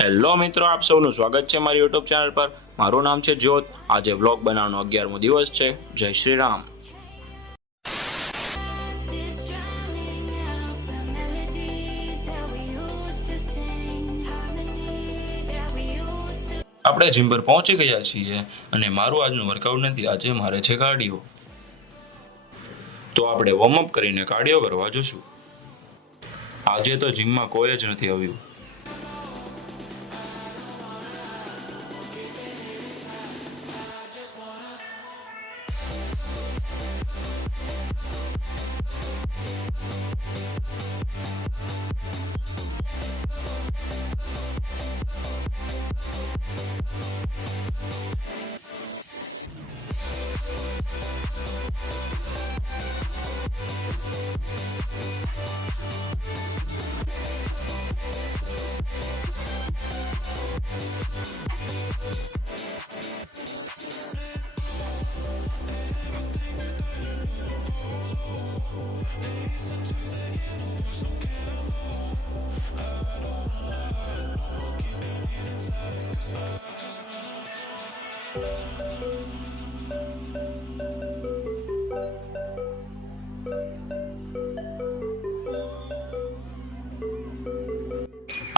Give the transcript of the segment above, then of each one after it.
Hello મિત્રો, આપ સૌનું સ્વાગત છે મારી યુટ્યુબ ચેનલ પર। મારું નામ છે જ્યોત। આજે વ્લોગ બનાવવાનો 11મો દિવસ છે। જય શ્રી રામ। આપણે જીમ પર પહોંચી ગયા છીએ અને મારું આજનું વર્કઆઉટ નથી, આજે મારે છે કાર્ડિયો। તો આપણે વોર્મઅપ કરીને કાર્ડિયો કરવા જશું। આજે તો જીમમાં કોઈ જ નથી આવ્યું।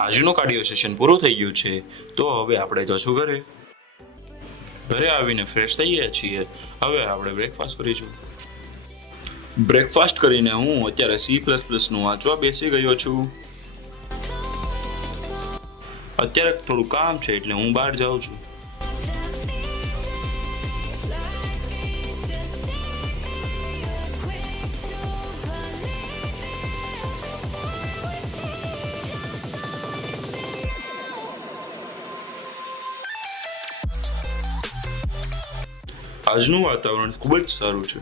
આજનું કાર્ડિયો સેશન પૂરું થઈ ગયું છે, તો હવે આપણે જશું ઘરે। ઘરે આવીને ફ્રેશ થઈ ગયા છીએ। હવે આપણે બ્રેકફાસ્ટ કરીશું। બ્રેકફાસ્ટ કરીને હું અત્યારે C++ નું વાંચવા બેસી ગયો છું। અત્યારે થોડું કામ છે એટલે હું બહાર જાઉં છું। આજનું વાતાવરણ ખૂબ જ સારું છે।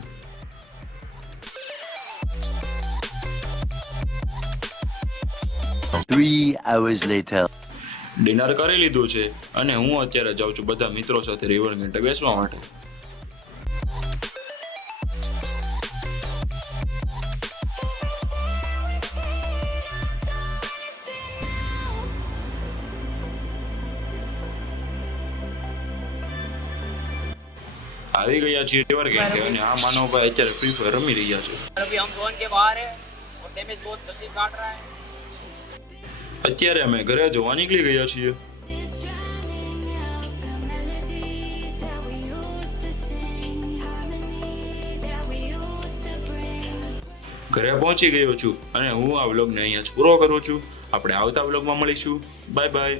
ડિનર કરી લીધું છે અને હું અત્યારે જાઉં છું બધા મિત્રો સાથે રિવર ફ્રન્ટ બેસવા માટે। આવી ગયા છીએ રિવર ફ્રન્ટ અને આ માનવભાઈ અત્યારે ફ્રી ફાયર રમી રહ્યા છે। अभी हम जोन के बाहर है और डैमेज बहुत जल्दी काट रहा है। અત્યારે અમે ઘરે જવા નીકળી ગયા છીએ। ઘરે પહોંચી ગયો છું અને હું આ વ્લોગને અહીંયા જ પૂરો કરું છું। આપણે આવતા વ્લોગમાં મળીશું। Bye bye.